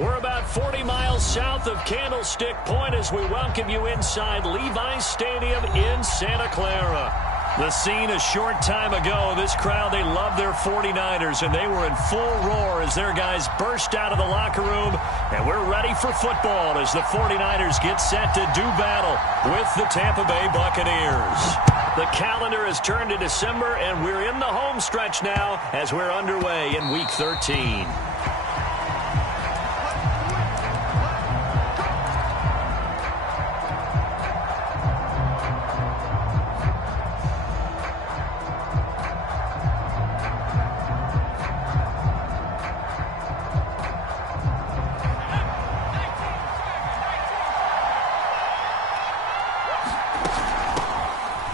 We're about 40 miles south of Candlestick Point as we welcome you inside Levi's Stadium in Santa Clara. The scene a short time ago, this crowd, they love their 49ers, and they were in full roar as their guys burst out of the locker room, and we're ready for football as the 49ers get set to do battle with the Tampa Bay Buccaneers. The calendar has turned to December, and we're in the home stretch now as we're underway in Week 13.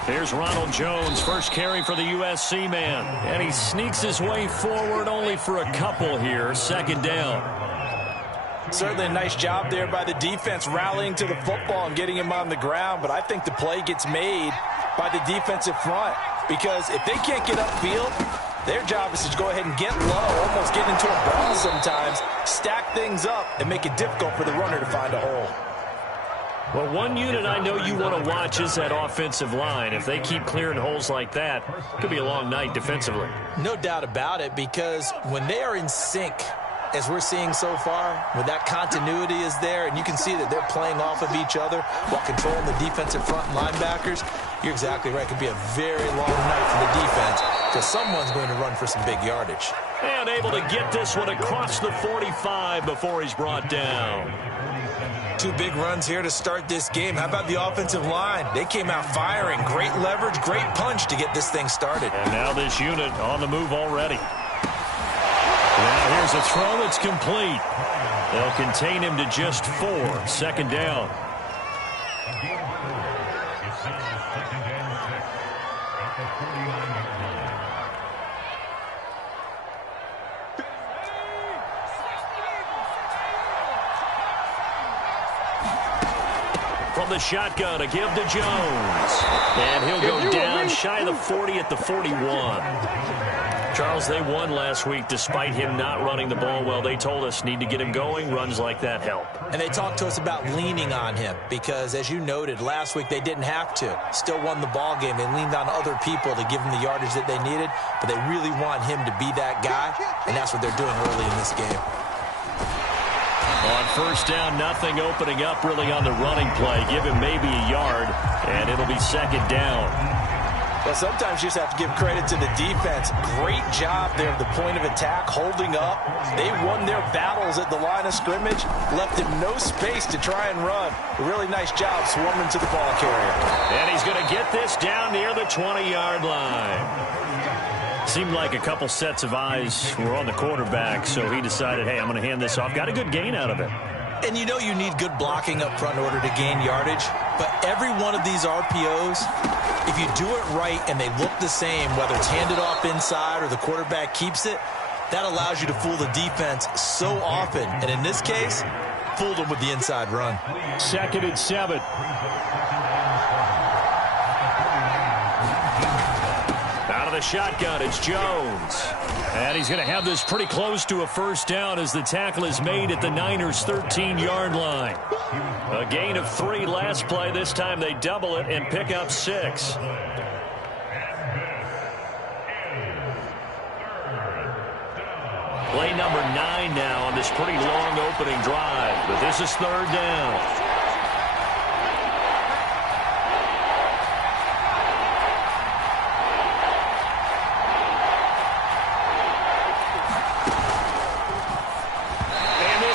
Here's Ronald Jones, first carry for the USC man. And he sneaks his way forward only for a couple here. Second down. Certainly a nice job there by the defense rallying to the football and getting him on the ground. But I think the play gets made by the defensive front. Because if they can't get upfield, their job is to go ahead and get low, almost get into a ball sometimes, stack things up, and make it difficult for the runner to find a hole. Well, one unit I know you want to watch is that offensive line. If they keep clearing holes like that, it could be a long night defensively. No doubt about it, because when they are in sync, as we're seeing so far, when that continuity is there, and you can see that they're playing off of each other while controlling the defensive front linebackers, you're exactly right. It could be a very long night for the defense because someone's going to run for some big yardage. And able to get this one across the 45 before he's brought down. Two big runs here to start this game. How about the offensive line? They came out firing. Great leverage, great punch to get this thing started. And now this unit on the move already. Now here's a throw that's complete. They'll contain him to just 4. Second down. From the shotgun, a give to Jones. And he'll go down shy of the 40 at the 41. Charles, they won last week despite him not running the ball well. They told us need to get him going. Runs like that help. And they talked to us about leaning on him because, as you noted, last week they didn't have to. Still won the ball game. They leaned on other people to give them the yardage that they needed, but they really want him to be that guy, and that's what they're doing early in this game. On first down, nothing opening up really on the running play. Give him maybe a yard, and it'll be second down. Well, sometimes you just have to give credit to the defense. Great job there at the point of attack, holding up. They won their battles at the line of scrimmage, left him no space to try and run. A really nice job swarming to the ball carrier. And he's going to get this down near the 20-yard line. Seemed like a couple sets of eyes were on the quarterback, so he decided, hey, I'm going to hand this off. Got a good gain out of it. And you know you need good blocking up front in order to gain yardage, but every one of these RPOs, if you do it right and they look the same, whether it's handed off inside or the quarterback keeps it, that allows you to fool the defense so often. And in this case, fooled them with the inside run. 2nd and 7. Out of the shotgun, it's Jones. And he's going to have this pretty close to a first down as the tackle is made at the Niners' 13-yard line. A gain of 3 last play. This time they double it and pick up 6. Play number 9 now on this pretty long opening drive. But this is 3rd down.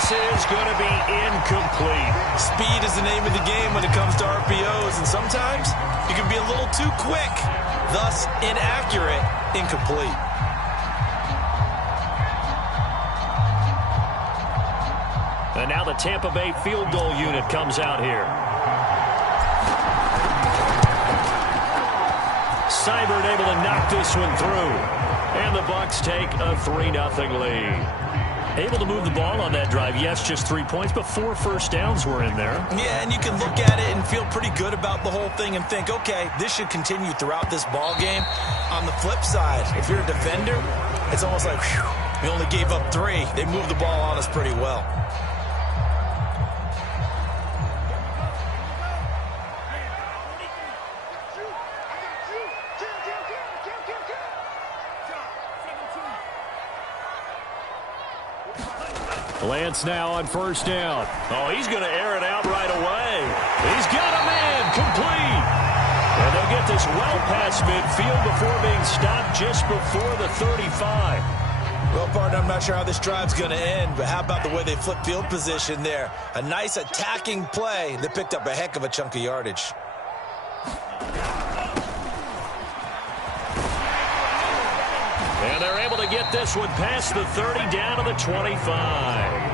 Is going to be incomplete. Speed is the name of the game when it comes to RPOs, and sometimes you can be a little too quick, thus inaccurate, incomplete. And now the Tampa Bay field goal unit comes out here. Seibert able to knock this one through. And the Bucs take a 3-0 lead. Able to move the ball on that drive. Yes, just 3 points, but 4 first downs were in there. Yeah, and you can look at it and feel pretty good about the whole thing and think, okay, this should continue throughout this ball game. On the flip side, if you're a defender, it's almost like, whew, we only gave up 3. They moved the ball on us pretty well. Lance now on first down. Oh, he's going to air it out right away. He's got a man complete. And they'll get this well past midfield before being stopped just before the 35. Well, partner, I'm not sure how this drive's going to end, but how about the way they flip field position there? A nice attacking play. They picked up a heck of a chunk of yardage. And they're able to get this one past the 30 down to the 25.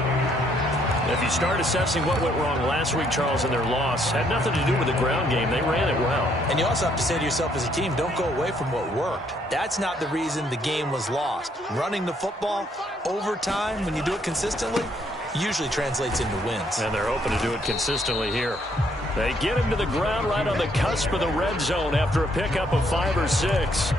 If you start assessing what went wrong last week, Charles, in their loss, had nothing to do with the ground game. They ran it well. And you also have to say to yourself as a team, don't go away from what worked. That's not the reason the game was lost. Running the football over time, when you do it consistently, usually translates into wins. And they're hoping to do it consistently here. They get him to the ground right on the cusp of the red zone after a pickup of 5 or 6.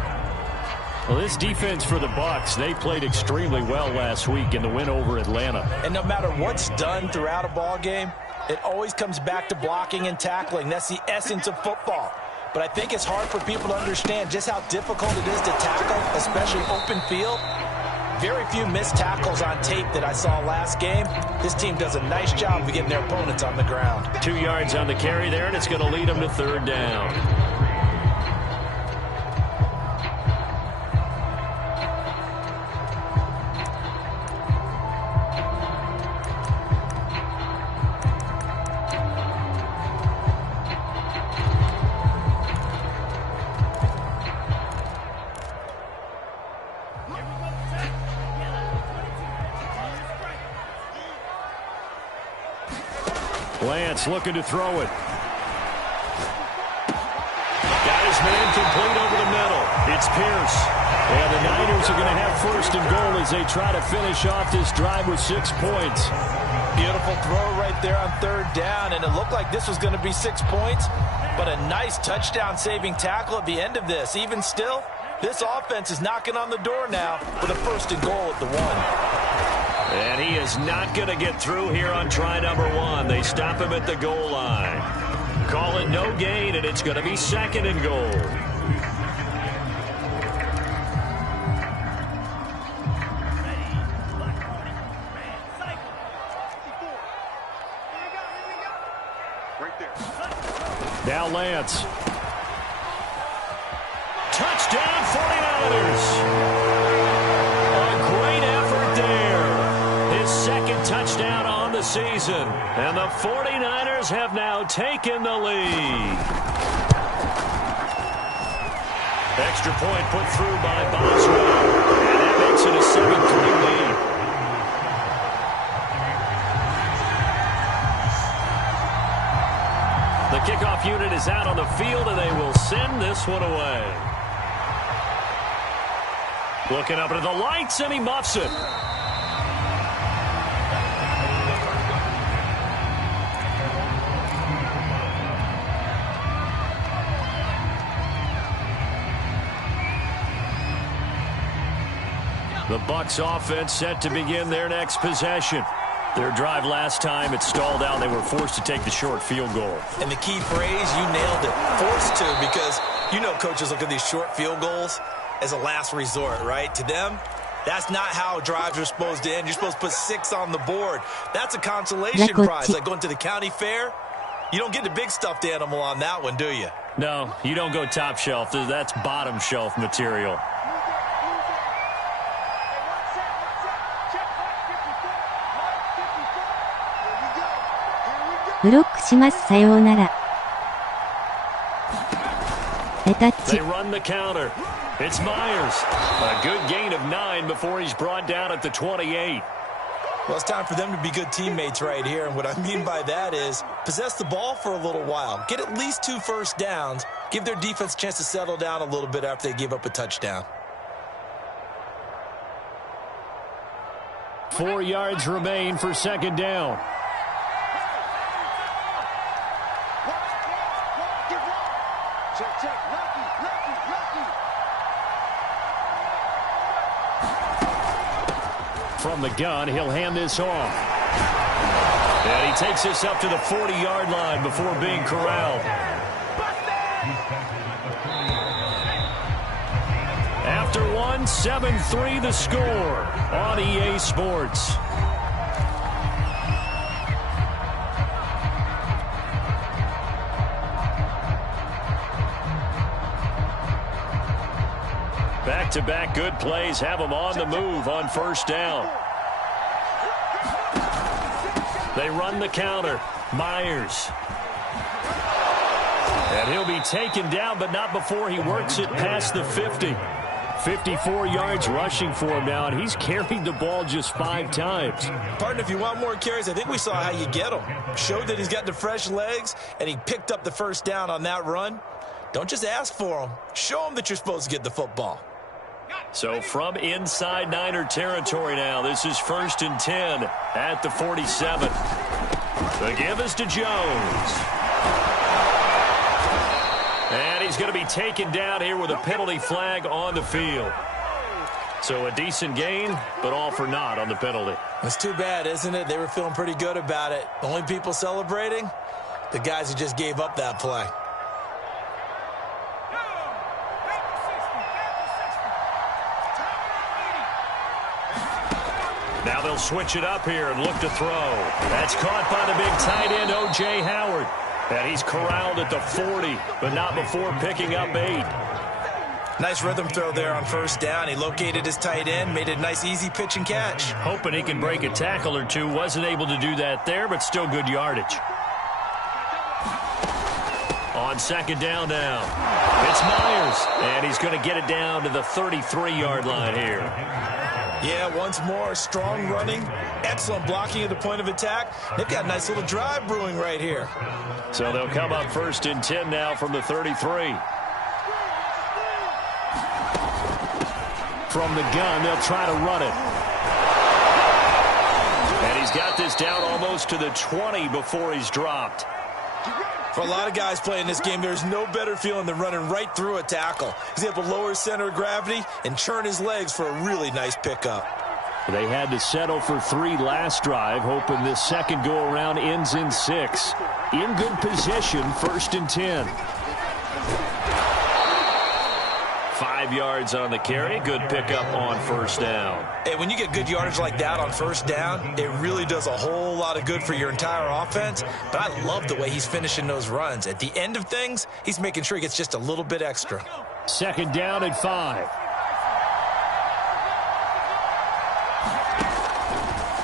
Well, this defense for the Bucs, they played extremely well last week in the win over Atlanta. And no matter what's done throughout a ball game, it always comes back to blocking and tackling. That's the essence of football. But I think it's hard for people to understand just how difficult it is to tackle, especially open field. Very few missed tackles on tape that I saw last game. This team does a nice job of getting their opponents on the ground. 2 yards on the carry there, and it's going to lead them to third down. Lance looking to throw it. Got his man complete over the middle. It's Pierce. And the Niners are going to have first and goal as they try to finish off this drive with 6 points. Beautiful throw right there on third down, and it looked like this was going to be 6 points, but a nice touchdown-saving tackle at the end of this. Even still, this offense is knocking on the door now with a first and goal at the 1. And he is not going to get through here on try number 1. They stop him at the goal line. Call it no gain, and it's going to be second and goal. Now Lance. Touchdown 49ers. Second touchdown on the season. And the 49ers have now taken the lead. Extra point put through by Boswell. And that makes it a 7-3 lead. The kickoff unit is out on the field, and they will send this one away. Looking up at the lights, and he muffs it. The Bucs offense set to begin their next possession. Their drive last time, it stalled out. They were forced to take the short field goal. And the key phrase, you nailed it. Forced to, because you know coaches look at these short field goals as a last resort, right? To them, that's not how drives are supposed to end. You're supposed to put 6 on the board. That's a consolation prize, like going to the county fair. You don't get the big stuffed animal on that one, do you? No, you don't go top shelf. That's bottom shelf material.ブロックします。さようなら。レタッチ。 They run the counter. It's Myers. A good gain of 9 before he's brought down at the 28. Well, it's time for them to be good teammates right here. And what I mean by that is possess the ball for a little while. Get at least 2 first downs. Give their defense a chance to settle down a little bit after they give up a touchdown. 4 yards remain for second down. From the gun, he'll hand this off. And he takes this up to the 40-yard line before being corralled. After one, 7-3 the score on EA Sports. Back-to-back good plays have them on the move on first down. They run the counter. Myers. And he'll be taken down, but not before he works it past the 50. 54 yards rushing for him now, and he's carried the ball just 5 times. Partner, if you want more carries, I think we saw how you get him. Showed that he's got the fresh legs, and he picked up the first down on that run. Don't just ask for him. Show him that you're supposed to get the football. So from inside Niner territory now, this is 1st and 10 at the 47. The give is to Jones. And he's going to be taken down here with a penalty flag on the field. So a decent gain, but all for naught on the penalty. It's too bad, isn't it? They were feeling pretty good about it. The only people celebrating, the guys who just gave up that play. Now they'll switch it up here and look to throw. That's caught by the big tight end, O.J. Howard. And he's corralled at the 40, but not before picking up 8. Nice rhythm throw there on first down. He located his tight end, made a nice easy pitch and catch. Hoping he can break a tackle or two. Wasn't able to do that there, but still good yardage. On second down now, it's Myers. And he's going to get it down to the 33-yard line here. Yeah, once more, strong running, excellent blocking at the point of attack. They've got a nice little drive brewing right here. So they'll come up 1st and 10 now from the 33. From the gun, they'll try to run it. And he's got this down almost to the 20 before he's dropped. For a lot of guys playing this game, there's no better feeling than running right through a tackle. He's able to lower his center of gravity and churn his legs for a really nice pickup. They had to settle for 3 last drive, hoping this second go-around ends in 6. In good position, 1st and 10. 5 yards on the carry. Good pickup on first down. Hey, when you get good yardage like that on first down, it really does a whole lot of good for your entire offense. But I love the way he's finishing those runs. At the end of things, he's making sure he gets just a little bit extra. Second down and 5.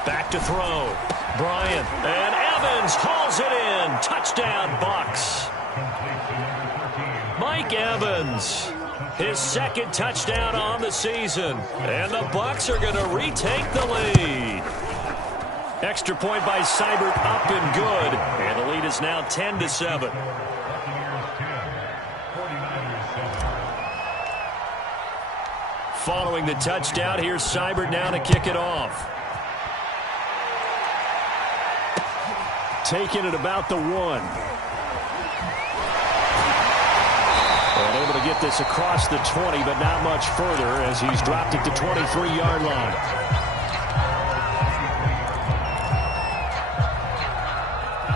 Back to throw. Bryant. And Evans hauls it in. Touchdown, Bucs. Mike Evans. His second touchdown on the season. And the Bucs are going to retake the lead. Extra point by Seibert up and good. And the lead is now 10-7. Following the touchdown, here's Seibert now to kick it off. Taking it about the 1. And able to get this across the 20, but not much further as he's dropped it to 23-yard line.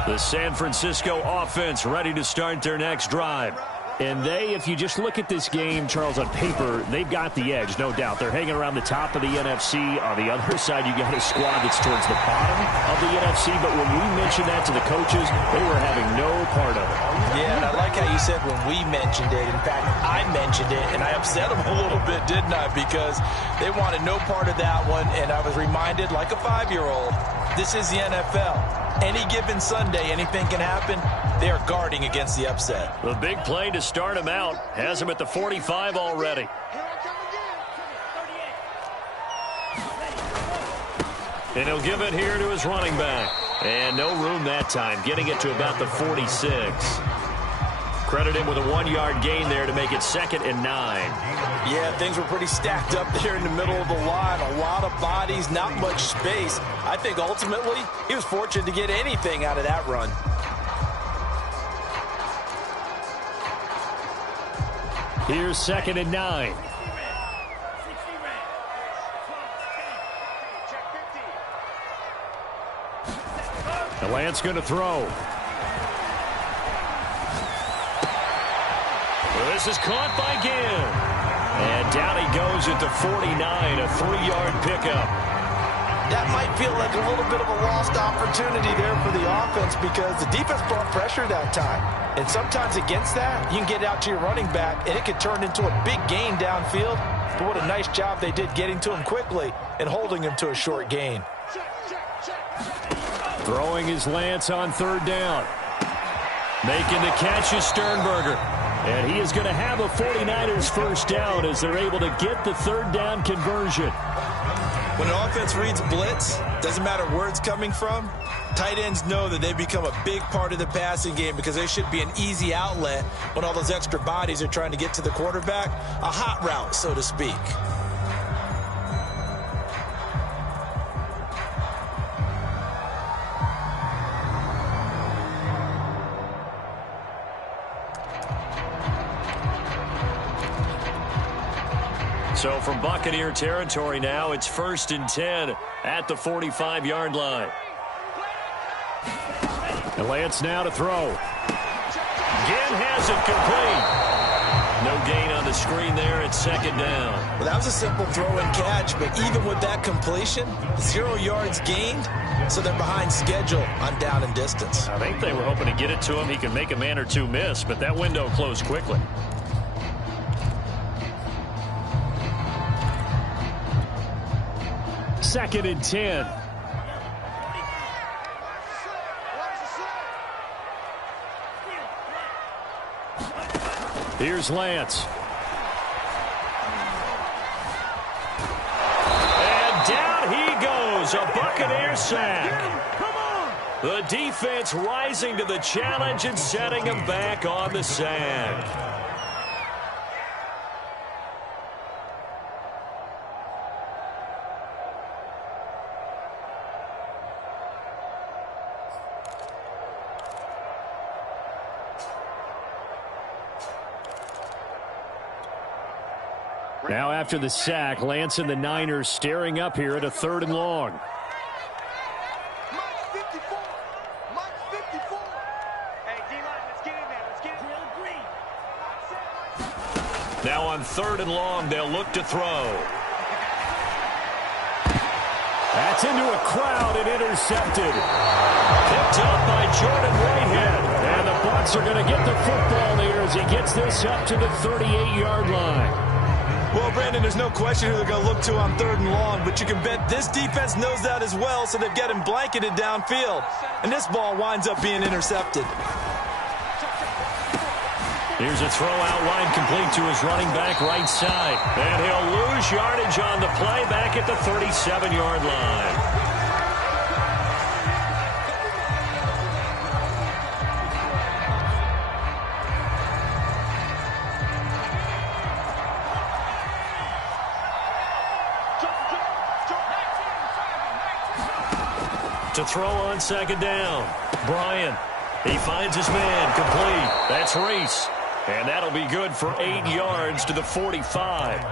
The San Francisco offense ready to start their next drive. And they, if you just look at this game, Charles, on paper, they've got the edge, no doubt. They're hanging around the top of the NFC. On the other side, you got a squad that's towards the bottom of the NFC. But when we mentioned that to the coaches, they were having no part of it. Yeah, and I like how you said when we mentioned it. In fact, I mentioned it, and I upset them a little bit, didn't I? Because they wanted no part of that one, and I was reminded, like a 5-year-old, this is the NFL. Any given Sunday, anything can happen. They are guarding against the upset. The big play to start him out has him at the 45 already. And he'll give it here to his running back. And no room that time, getting it to about the 46. Credit him with a 1-yard gain there to make it 2nd and 9. Yeah, things were pretty stacked up there in the middle of the line. A lot of bodies, not much space. I think ultimately he was fortunate to get anything out of that run. Here's 2nd and 9. The Lance going to throw. This is caught by Gill. And down he goes at the 49, a 3-yard pickup. That might feel like a little bit of a lost opportunity there for the offense because the defense brought pressure that time. And sometimes against that, you can get out to your running back, and it could turn into a big gain downfield. but what a nice job they did getting to him quickly and holding him to a short gain. Throwing is Lance on third down. Making the catch is Sternberger. And he is going to have a 49ers first down as they're able to get the third down conversion. When an offense reads blitz, doesn't matter where it's coming from, tight ends know that they become a big part of the passing game because they should be an easy outlet when all those extra bodies are trying to get to the quarterback. A hot route, so to speak. So from Buccaneer territory now, it's 1st and 10 at the 45-yard line. And Lance now to throw. Again has it complete. No gain on the screen there at 2nd down. Well, that was a simple throw and catch, but even with that completion, 0 yards gained, so they're behind schedule on down and distance. I think they were hoping to get it to him. He can make a man or two miss, but that window closed quickly. Second and 10. Here's Lance. And down he goes. A Buccaneer sack. The defense rising to the challenge and setting him back on the sack. Now after the sack, Lance and the Niners staring up here at a 3rd and long. Now on 3rd and long, they'll look to throw. That's into a crowd and intercepted. Picked up by Jordan Whitehead. And the Bucs are going to get the football here as he gets this up to the 38-yard line. Well, Brandon, there's no question who they're going to look to on 3rd and long, but you can bet this defense knows that as well, so they've got him blanketed downfield. And this ball winds up being intercepted. Here's a throw out wide complete to his running back right side. And he'll lose yardage on the play back at the 37-yard line. To throw on 2nd down. Bryant. He finds his man. Complete. That's Reese. And that'll be good for 8 yards to the 45.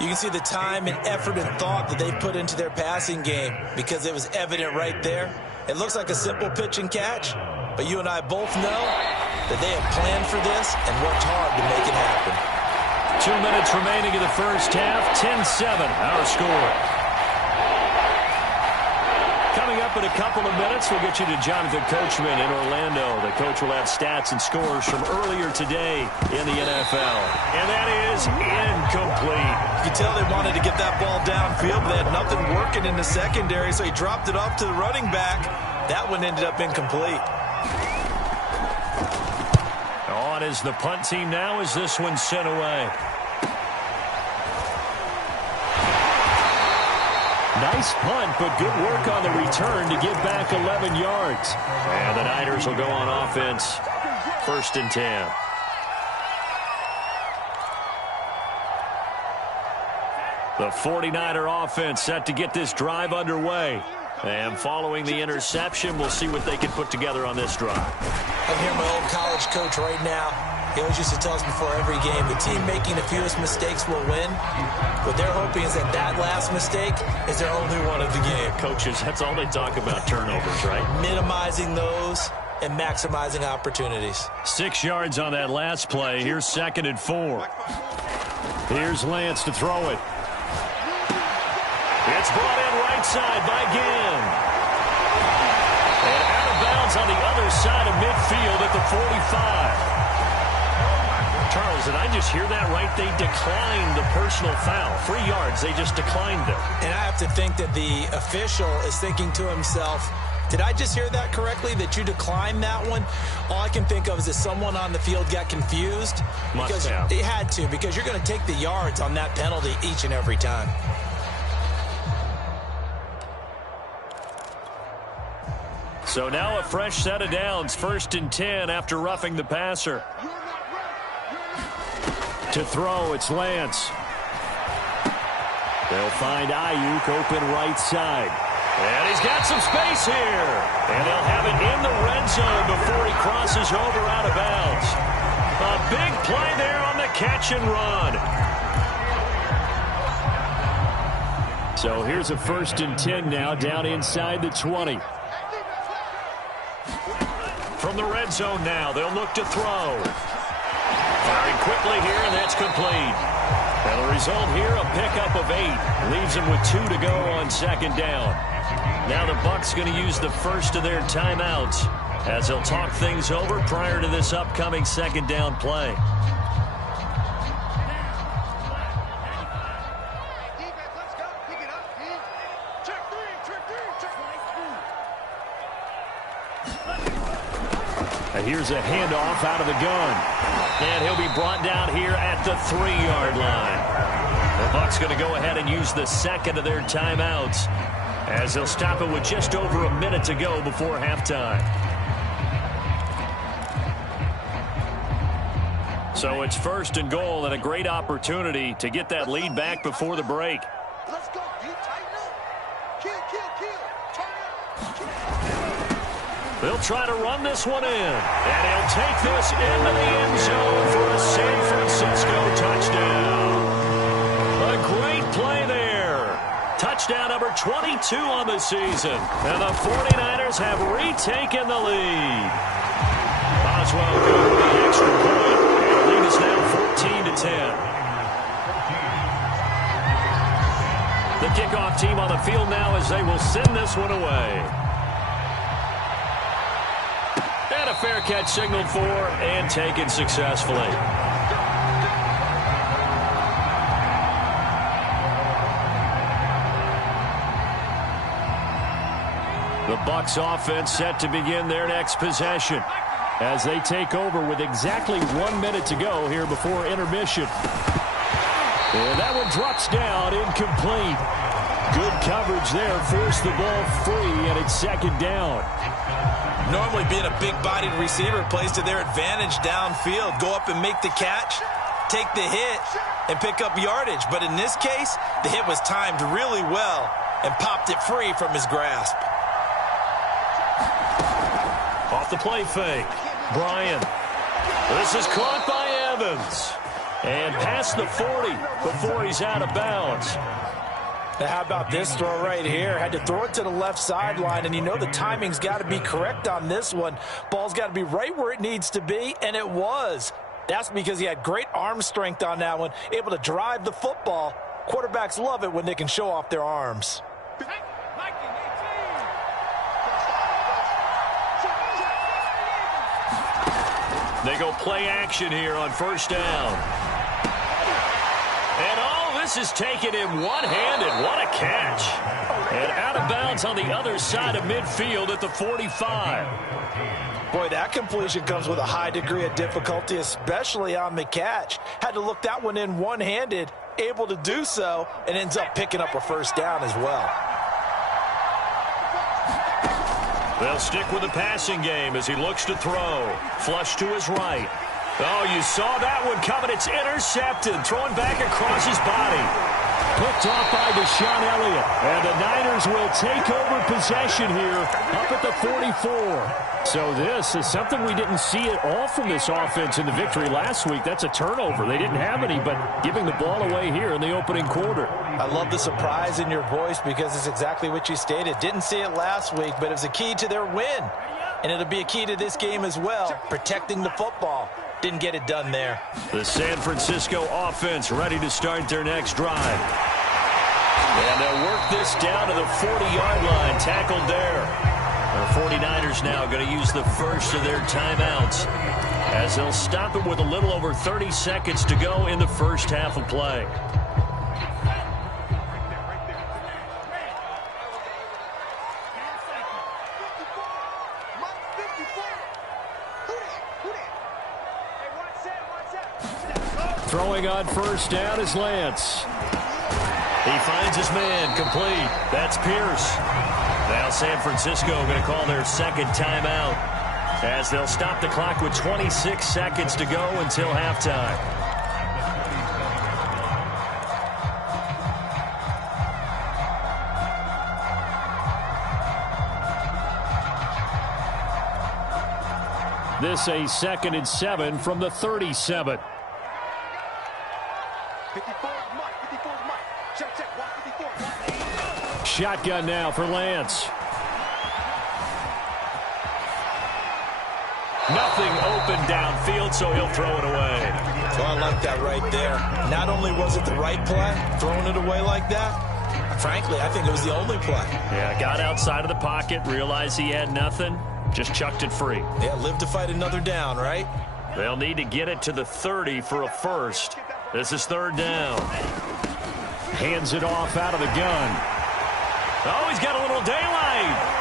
You can see the time and effort and thought that they put into their passing game because it was evident right there. It looks like a simple pitch and catch, but you and I both know that they have planned for this and worked hard to make it happen. 2 minutes remaining in the first half. 10-7, our score. Coming up in a couple of minutes, we'll get you to Jonathan Coachman in Orlando. The coach will have stats and scores from earlier today in the NFL. And that is incomplete. You can tell they wanted to get that ball downfield, but they had nothing working in the secondary, so he dropped it off to the running back. That one ended up incomplete. On is the punt team now as this one's sent away. Nice punt, but good work on the return to get back 11 yards. And the Niners will go on offense. 1st and 10. The 49er offense set to get this drive underway. And following the interception, we'll see what they can put together on this drive. I'm here, my old college coach right now. He always used to tell us before every game, the team making the fewest mistakes will win. What they're hoping is that that last mistake is their only one of the game. Coaches, that's all they talk about, turnovers, right? Minimizing those and maximizing opportunities. 6 yards on that last play. Here's 2nd and 4. Here's Lance to throw it. It's brought in right side by Ginn. And out of bounds on the other side of midfield at the 45. Charles, did I just hear that right? They declined the personal foul. 3 yards, they just declined it. And I have to think that the official is thinking to himself, did I just hear that correctly, that you declined that one? All I can think of is that someone on the field got confused. Must have. They had to, because you're going to take the yards on that penalty each and every time. So now a fresh set of downs, 1st and 10 after roughing the passer. To throw, it's Lance. They'll find Ayuk open right side. And he's got some space here. And they'll have it in the red zone before he crosses over out of bounds. A big play there on the catch and run. So here's a 1st and 10 now, down inside the 20. From the red zone now, they'll look to throw. Firing quickly here, and that's complete. And the result here, a pickup of 8. Leaves them with 2 to go on 2nd down. Now the Bucs going to use the first of their timeouts as they'll talk things over prior to this upcoming 2nd down play. Here's a handoff out of the gun. And he'll be brought down here at the 3-yard line. The Bucs going to go ahead and use the 2nd of their timeouts as they'll stop it with just over a minute to go before halftime. So it's 1st and goal and a great opportunity to get that lead back before the break. Let's go. You tighten up. Kill. They'll try to run this one in. And he'll take this into the end zone for a San Francisco touchdown. A great play there. Touchdown number 22 on the season. And the 49ers have retaken the lead. Boswell good with the extra point. And the lead is now 14-10. The kickoff team on the field now as they will send this one away. And a fair catch signaled for and taken successfully. The Bucs offense set to begin their next possession as they take over with exactly 1 minute to go here before intermission. And that one drops down, incomplete. Good coverage there, forced the ball free, and it's 2nd down. Normally being a big-bodied receiver plays to their advantage downfield. Go up and make the catch, take the hit, and pick up yardage. But in this case, the hit was timed really well and popped it free from his grasp. Off the play fake. Bryant. This is caught by Evans. And past the 40 before he's out of bounds. Now, how about this throw right here? Had to throw it to the left sideline, and you know the timing's got to be correct on this one. Ball's got to be right where it needs to be, and it was. That's because he had great arm strength on that one, able to drive the football. Quarterbacks love it when they can show off their arms. They go play action here on 1st down. And all this is taken in one-handed. What a catch. And out of bounds on the other side of midfield at the 45. Boy, that completion comes with a high degree of difficulty, especially on the catch. Had to look that one in one-handed, able to do so, and ends up picking up a 1st down as well. They'll stick with the passing game as he looks to throw. Flush to his right. Oh, you saw that one coming. It's intercepted. Thrown back across his body. Picked off by Deshaun Elliott. And the Niners will take over possession here up at the 44. So this is something we didn't see at all from this offense in the victory last week. That's a turnover. They didn't have any, but giving the ball away here in the opening quarter. I love the surprise in your voice because it's exactly what you stated. Didn't see it last week, but it was a key to their win. And it'll be a key to this game as well, protecting the football. Didn't get it done there. The San Francisco offense ready to start their next drive. And they'll work this down to the 40-yard line, tackled there. The 49ers now going to use the first of their timeouts as they'll stop it with a little over 30 seconds to go in the first half of play. Throwing on first down is Lance. He finds his man, complete. That's Pierce. Now San Francisco going to call their second timeout as they'll stop the clock with 26 seconds to go until halftime. This a 2nd and 7 from the 37. 54 Mike. 54 Mike. Check. Watch 54. Shotgun now for Lance. Nothing open downfield, so he'll throw it away. Well, I like that right there. Not only was it the right play, throwing it away like that, frankly, I think it was the only play. Yeah, got outside of the pocket, realized he had nothing, just chucked it free. Yeah, live to fight another down, right? They'll need to get it to the 30 for a first. This is 3rd down. Hands it off out of the gun. Oh, he's got a little daylight.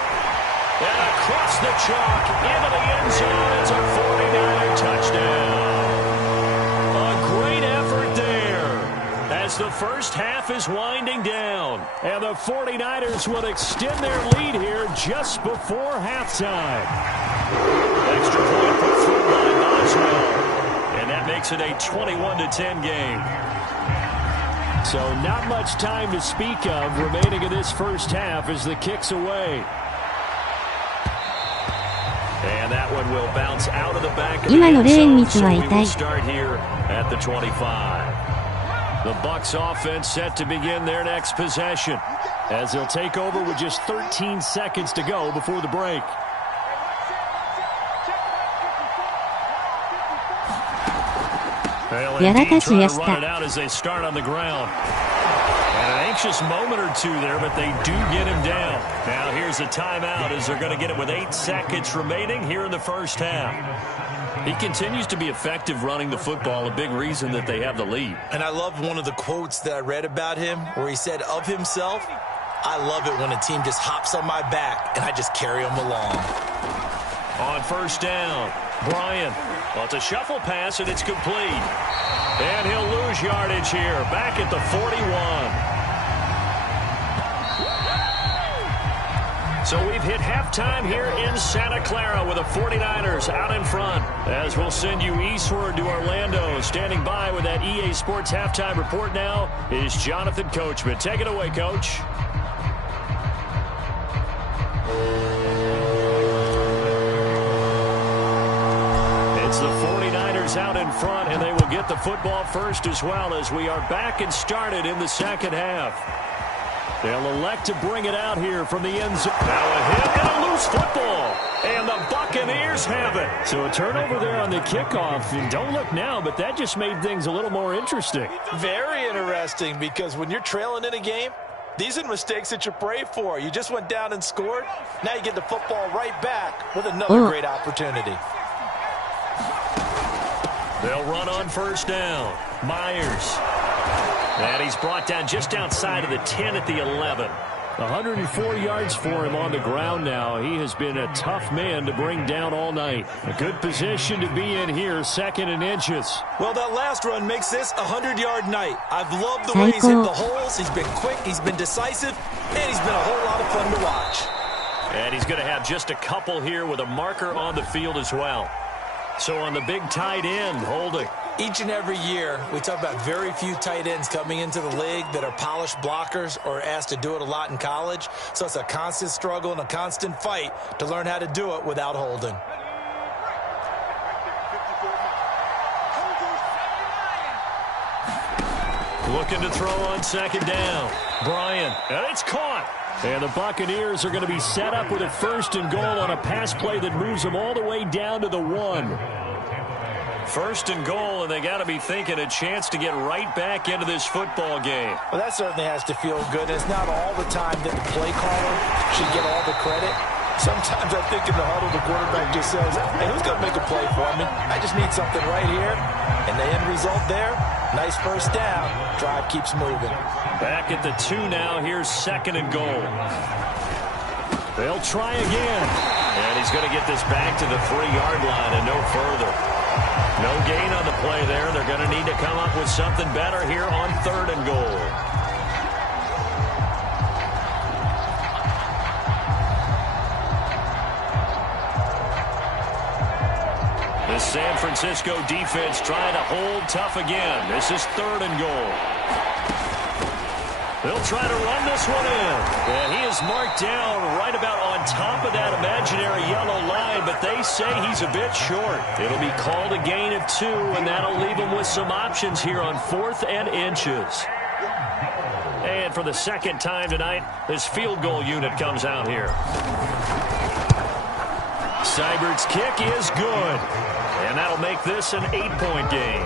And across the chalk into the end zone. It's a 49er touchdown. A great effort there as the first half is winding down. And the 49ers will extend their lead here just before halftime. Extra point put through by Boswell. And that makes it a 21-10 game. So not much time to speak of remaining in this first half as the kick's away. And that one will bounce out of the back of the end zone, so we will start here at the 25. The Bucs offense set to begin their next possession as they'll take over with just 13 seconds to go before the break. Trying to run it out as they start on the ground. And an anxious moment or two there, but they do get him down. Now here's a timeout as they're going to get it with 8 seconds remaining here in the first half. He continues to be effective running the football, a big reason that they have the lead. And I love one of the quotes that I read about him where he said of himself, "I love it when a team just hops on my back and I just carry them along." On first down, Bryant. Well, it's a shuffle pass, and it's complete. And he'll lose yardage here, back at the 41. So we've hit halftime here in Santa Clara with the 49ers out in front. As we'll send you eastward to Orlando. Standing by with that EA Sports halftime report now is Jonathan Coachman. Take it away, Coach. It's the 49ers out in front, and they will get the football first as well as we are back and started in the second half. They'll elect to bring it out here from the end zone. Now a hit and a loose football, and the Buccaneers have it. So a turnover there on the kickoff, and don't look now, but that just made things a little more interesting. Very interesting, because when you're trailing in a game, these are mistakes that you pray for. You just went down and scored. Now you get the football right back with another great opportunity. They'll run on first down. Myers. And he's brought down just outside of the 10 at the 11. 104 yards for him on the ground now. He has been a tough man to bring down all night. A good position to be in here, 2nd and inches. Well, that last run makes this a 100-yard night. I've loved the way he's hit the holes. He's been quick, he's been decisive, and he's been a whole lot of fun to watch. And he's going to have just a couple here with a marker on the field as well. So on the big tight end, holding. Each and every year, we talk about very few tight ends coming into the league that are polished blockers or asked to do it a lot in college. So it's a constant struggle and a constant fight to learn how to do it without holding. Looking to throw on second down. Bryant, and it's caught. And the Buccaneers are going to be set up with a 1st and goal on a pass play that moves them all the way down to the 1. 1st and goal, and they got to be thinking a chance to get right back into this football game. Well, that certainly has to feel good. It's not all the time that the play caller should get all the credit. Sometimes I think in the huddle, the quarterback just says, hey, who's going to make a play for me? I just need something right here. And the end result there, nice first down. Drive keeps moving. Back at the 2 now. Here's 2nd and goal. They'll try again. And he's going to get this back to the 3-yard line and no further. No gain on the play there. They're going to need to come up with something better here on 3rd and goal. The San Francisco defense trying to hold tough again. This is 3rd and goal. They'll try to run this one in. And he is marked down right about on top of that imaginary yellow line, but they say he's a bit short. It'll be called a gain of 2, and that'll leave him with some options here on 4th and inches. And for the 2nd time tonight, this field goal unit comes out here. Seibert's kick is good. And that'll make this an 8-point game.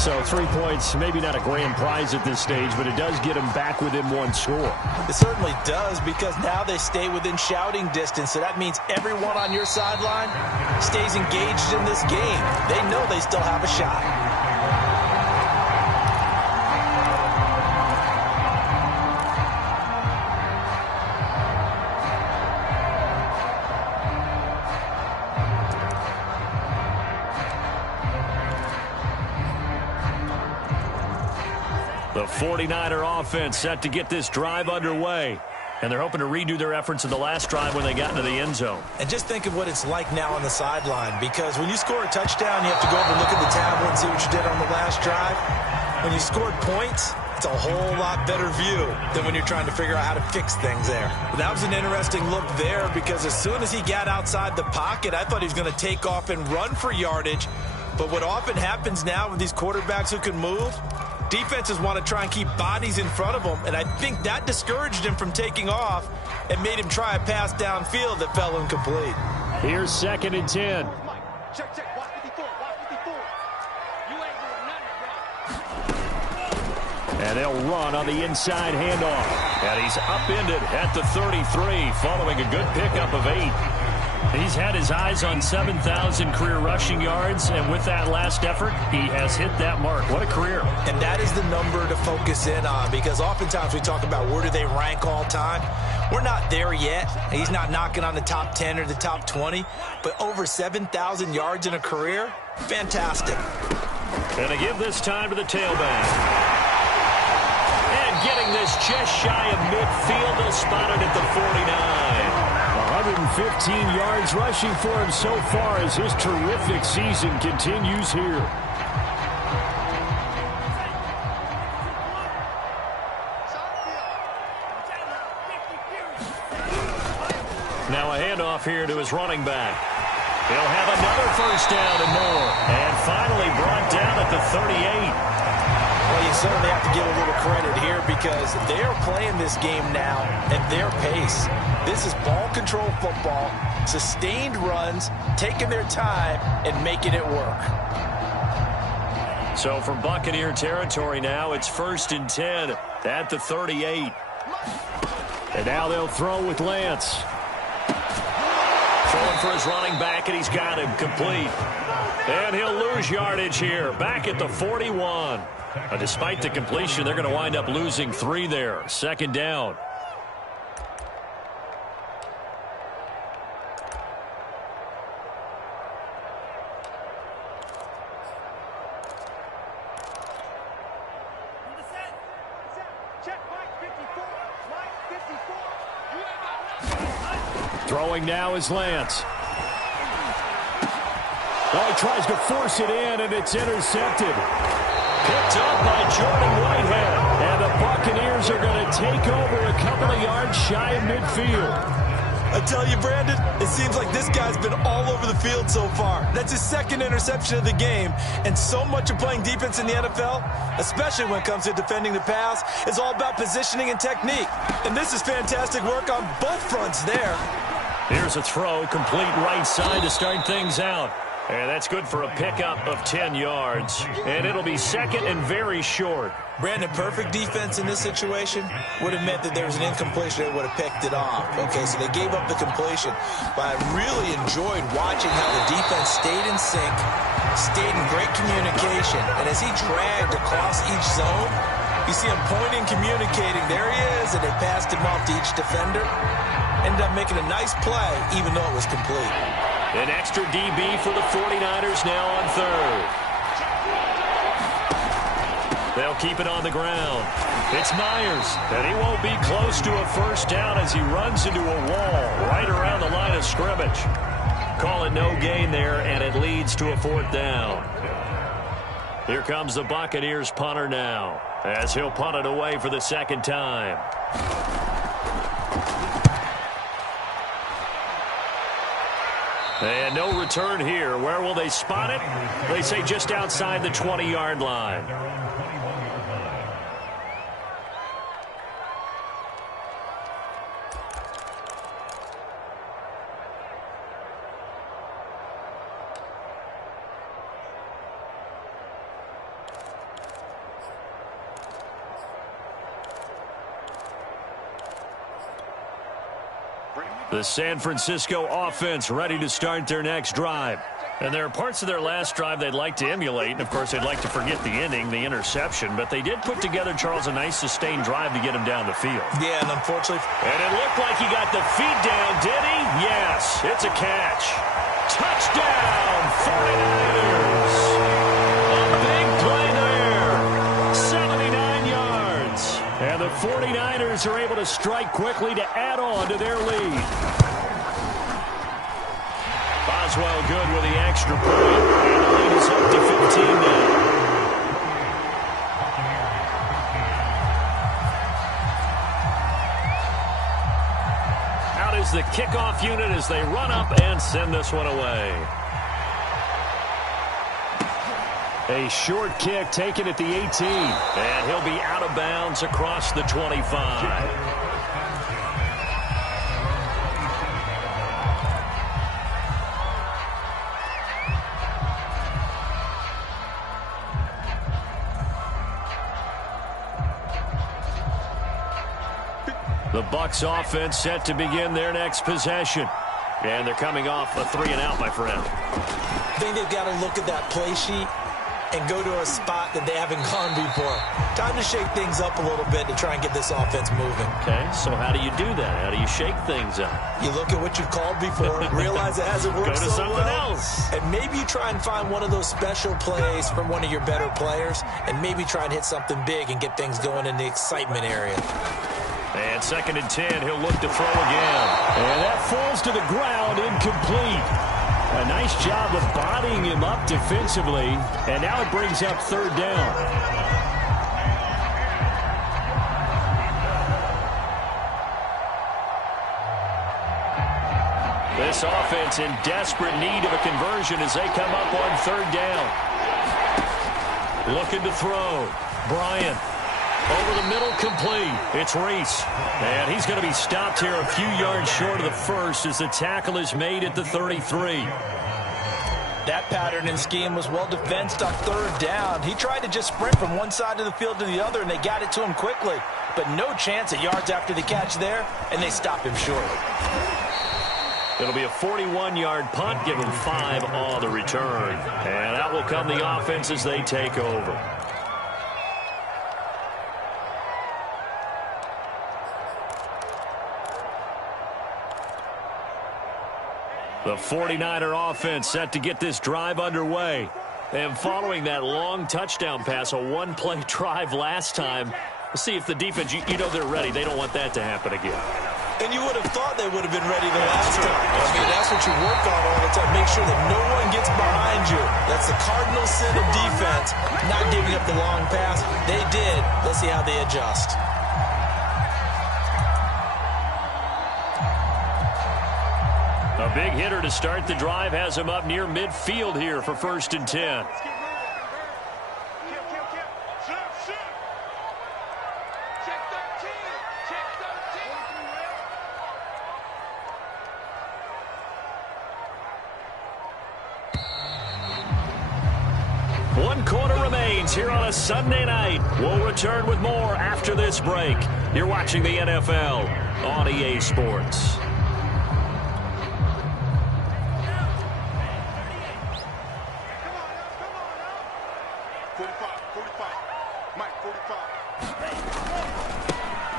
So 3 points, maybe not a grand prize at this stage, but it does get them back within 1 score. It certainly does, because now they stay within shouting distance. So that means everyone on your sideline stays engaged in this game. They know they still have a shot. The 49er offense set to get this drive underway. And they're hoping to redo their efforts in the last drive when they got into the end zone. And just think of what it's like now on the sideline, because when you score a touchdown, you have to go over and look at the tablet and see what you did on the last drive. When you scored points, it's a whole lot better view than when you're trying to figure out how to fix things there. But that was an interesting look there, because as soon as he got outside the pocket, I thought he was going to take off and run for yardage. But what often happens now with these quarterbacks who can move, defenses want to try and keep bodies in front of them, and I think that discouraged him from taking off and made him try a pass downfield that fell incomplete. Here's 2nd and 10. Check, check. Watch 54. Watch 54. You ain't doing nothing, bro. And they'll run on the inside handoff. And he's upended at the 33 following a good pickup of 8. He's had his eyes on 7,000 career rushing yards, and with that last effort, he has hit that mark. What a career. And that is the number to focus in on, because oftentimes we talk about where do they rank all time. We're not there yet. He's not knocking on the top 10 or the top 20, but over 7,000 yards in a career, fantastic. And to give this time to the tailback. And getting this just shy of midfield, they'll spot it at the 49. 115 yards rushing for him so far as his terrific season continues here. Now a handoff here to his running back. He'll have another first down and more. And finally brought down at the 38. Well, you certainly have to give a little credit here, because they are playing this game now at their pace. This is ball control football, sustained runs, taking their time and making it work. So from Buccaneer territory now, it's 1st and 10 at the 38. And now they'll throw with Lance. Throwing for his running back, and he's got him complete. And he'll lose yardage here, back at the 41. Despite the completion, they're going to wind up losing 3 there. 2nd down. Check, Mike 54. Mike 54. You ain't got nothing. Throwing now is Lance. Oh, he tries to force it in, and it's intercepted. Picked up by Jordan Whitehead. And the Buccaneers are going to take over a couple of yards shy of midfield. I tell you, Brandon, it seems like this guy's been all over the field so far. That's his 2nd interception of the game. And so much of playing defense in the NFL, especially when it comes to defending the pass, is all about positioning and technique. And this is fantastic work on both fronts there. Here's a throw, complete right side to start things out. And that's good for a pickup of 10 yards. And it'll be second and very short. Brandon, perfect defense in this situation would have meant that there was an incompletion. They would have picked it off. Okay, so they gave up the completion. But I really enjoyed watching how the defense stayed in sync, stayed in great communication. And as he dragged across each zone, you see him pointing, communicating. There he is, and they passed him off to each defender. Ended up making a nice play, even though it was complete. An extra DB for the 49ers now on third. They'll keep it on the ground. It's Myers, and he won't be close to a first down as he runs into a wall right around the line of scrimmage. Call it no gain there, and it leads to a fourth down. Here comes the Buccaneers punter now, as he'll punt it away for the second time. And no return here. Where will they spot it? They say just outside the 20-yard line. The San Francisco offense ready to start their next drive. And there are parts of their last drive they'd like to emulate. And, of course, they'd like to forget the ending, the interception. But they did put together, Charles, a nice sustained drive to get him down the field. Yeah, and unfortunately. And it looked like he got the feet down, did he? Yes, it's a catch. Touchdown, 49ers. A big play there. 79 yards. And the 49ers are able to strike quickly to add on to their lead. Boswell good with the extra point. And the lead is up to 15 now. Out is the kickoff unit as they run up and send this one away. A short kick taken at the 18. And he'll be out of bounds across the 25. The Bucs offense set to begin their next possession. And they're coming off a 3-and-out, my friend. I think they've got to look at that play sheet and go to a spot that they haven't gone before. Time to shake things up a little bit to try and get this offense moving. Okay, so how do you do that? How do you shake things up? You look at what you've called before, realize it hasn't worked go to so something well, else. and maybe you try and find one of those special plays from one of your better players, and maybe try and hit something big and get things going in the excitement area. And 2nd and 10, he'll look to throw again. And that falls to the ground, incomplete. A nice job of bodying him up defensively. And now it brings up 3rd down. This offense in desperate need of a conversion as they come up on 3rd down. Looking to throw. Bryant. Over the middle, complete. It's Reese. And he's going to be stopped here a few yards short of the first as the tackle is made at the 33. That pattern and scheme was well defensed on 3rd down. He tried to just sprint from one side of the field to the other, and they got it to him quickly. But no chance at yards after the catch there, and they stopped him short. It'll be a 41-yard punt, give him 5 on the return. And that will come the offense as they take over. The 49er offense set to get this drive underway. And following that long touchdown pass, a one-play drive last time, we'll see if the defense, you know they're ready. They don't want that to happen again. And you would have thought they would have been ready the last time. I mean, that's what you work on all the time. Make sure that no one gets behind you. That's the cardinal sin of defense, not giving up the long pass. They did. Let's see how they adjust. A big hitter to start the drive has him up near midfield here for 1st and 10. sports here on a Sunday night. We'll return with more after this break. You're watching the NFL on EA Sports.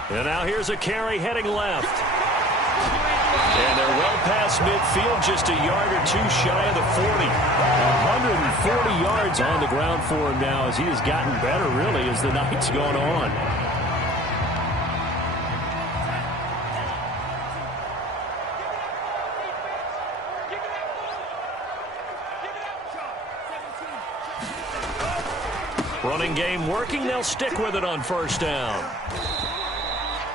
And now here's a carry heading left. And they're well past midfield, just a yard or two shy of the 40. 140 yards on the ground for him now as he has gotten better, really, as the night's gone on. Running game working. They'll stick with it on first down.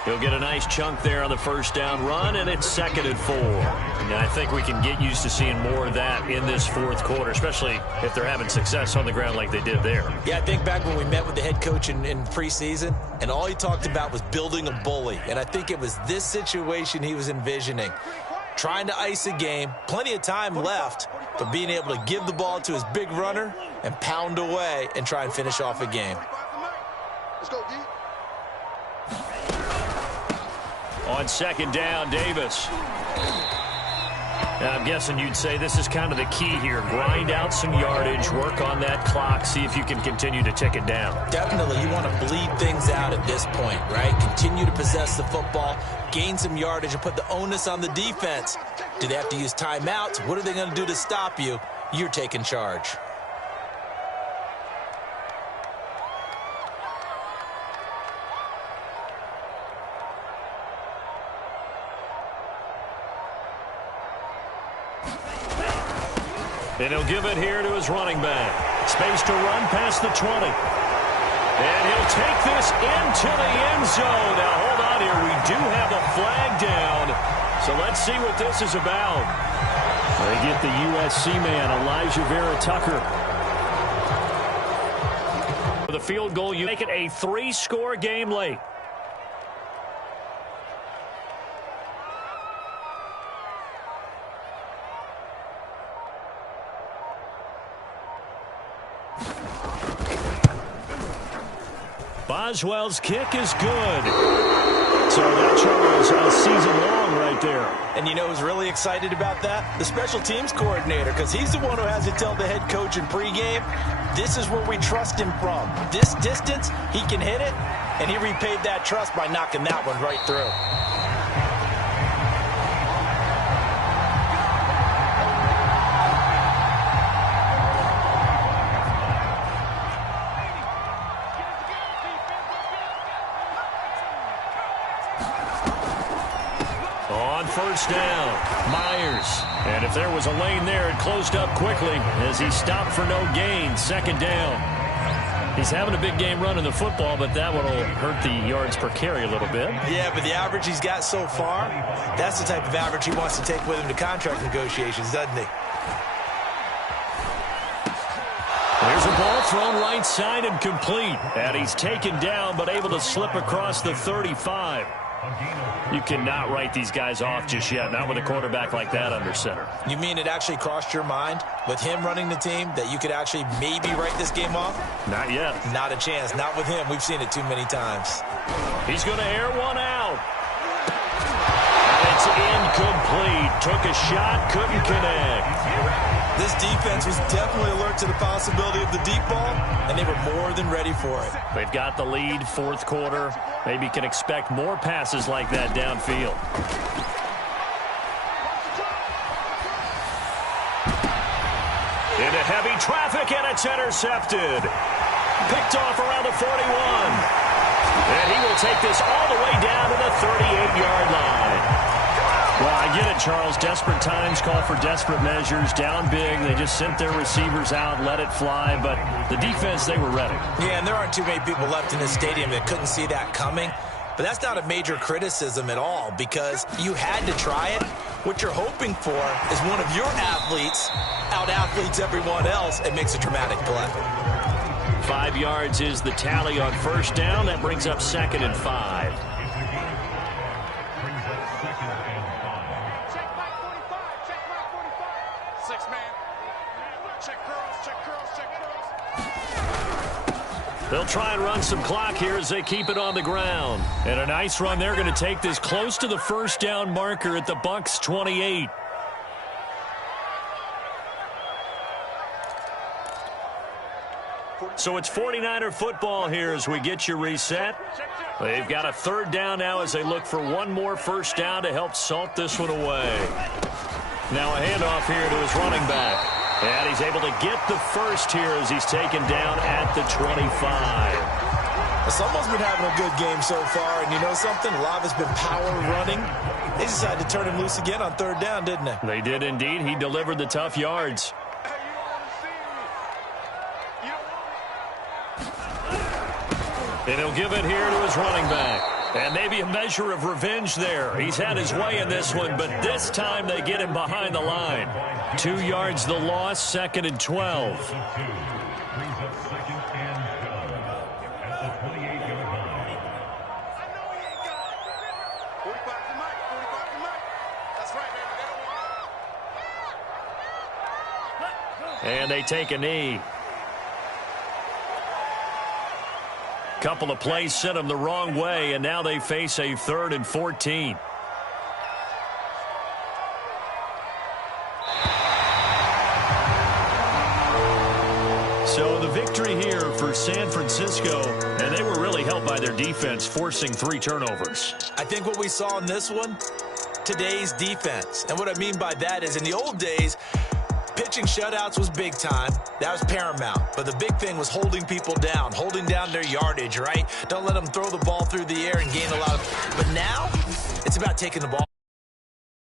He'll get a nice chunk there on the first down run, and it's 2nd and 4. And I think we can get used to seeing more of that in this fourth quarter, especially if they're having success on the ground like they did there. Yeah, I think back when we met with the head coach in preseason, and all he talked about was building a bully. And I think it was this situation he was envisioning. Trying to ice a game, plenty of time left, but being able to give the ball to his big runner and pound away and try and finish off a game. Let's go, D. On 2nd down, Davis. Now, I'm guessing you'd say this is kind of the key here. Grind out some yardage, work on that clock, see if you can continue to tick it down. Definitely, you want to bleed things out at this point, right? Continue to possess the football, gain some yardage, and put the onus on the defense. Do they have to use timeouts? What are they going to do to stop you? You're taking charge. And he'll give it here to his running back. Space to run past the 20. And he'll take this into the end zone. Now, hold on here. We do have a flag down. So let's see what this is about. They get the USC man, Elijah Vera-Tucker. For the field goal, you make it a 3-score game late. Boswell's kick is good. So that, Charles, a season long right there. And you know who's really excited about that? The special teams coordinator, because he's the one who has to tell the head coach in pregame, this is where we trust him from. This distance, he can hit it, and he repaid that trust by knocking that one right through. First down, Myers. And if there was a lane there, it closed up quickly as he stopped for no gain. 2nd down. He's having a big game running the football, but that one will hurt the yards per carry a little bit. Yeah, but the average he's got so far, that's the type of average he wants to take with him to contract negotiations, doesn't he? There's a ball thrown right side and complete. And he's taken down, but able to slip across the 35. You cannot write these guys off just yet, not with a quarterback like that under center. You mean it actually crossed your mind with him running the team that you could actually maybe write this game off? Not yet. Not a chance. Not with him. We've seen it too many times. He's going to air one out. And it's incomplete. Took a shot, couldn't connect. This defense was definitely alert to the possibility of the deep ball, and they were more than ready for it. They've got the lead, fourth quarter. Maybe can expect more passes like that downfield. Into heavy traffic, and it's intercepted. Picked off around the 41. And he will take this all the way down to the 38-yard line. Well, I get it, Charles. Desperate times call for desperate measures. Down big. They just sent their receivers out, let it fly. But the defense, they were ready. Yeah, and there aren't too many people left in this stadium that couldn't see that coming. But that's not a major criticism at all because you had to try it. What you're hoping for is one of your athletes out-athletes everyone else and makes a dramatic play. 5 yards is the tally on first down. That brings up 2nd and 5. Check Mike 45. Check Mike 45. 6 man. Check curls. Check curls. Check curls. They'll try and run some clock here as they keep it on the ground. And a nice run. They're going to take this close to the first down marker at the Bucs 28. So it's 49er football here as we get you reset. They've got a third down now as they look for one more first down to help salt this one away. Now a handoff here to his running back. And he's able to get the first here as he's taken down at the 25. Someone's been having a good game so far, and you know something? A lot of it's been power running. They decided to turn him loose again on third down, didn't they? They did indeed. He delivered the tough yards. And he'll give it here to his running back. And maybe a measure of revenge there. He's had his way in this one, but this time they get him behind the line. 2 yards the loss, 2nd and 12. And they take a knee. Couple of plays sent them the wrong way, and now they face a 3rd and 14. So the victory here for San Francisco, and they were really helped by their defense, forcing 3 turnovers. I think what we saw in this one, today's defense. And what I mean by that is in the old days, pitching shutouts was big time. That was paramount. But the big thing was holding people down, holding down their yardage, right? Don't let them throw the ball through the air and gain a lot of... But now, it's about taking the ball.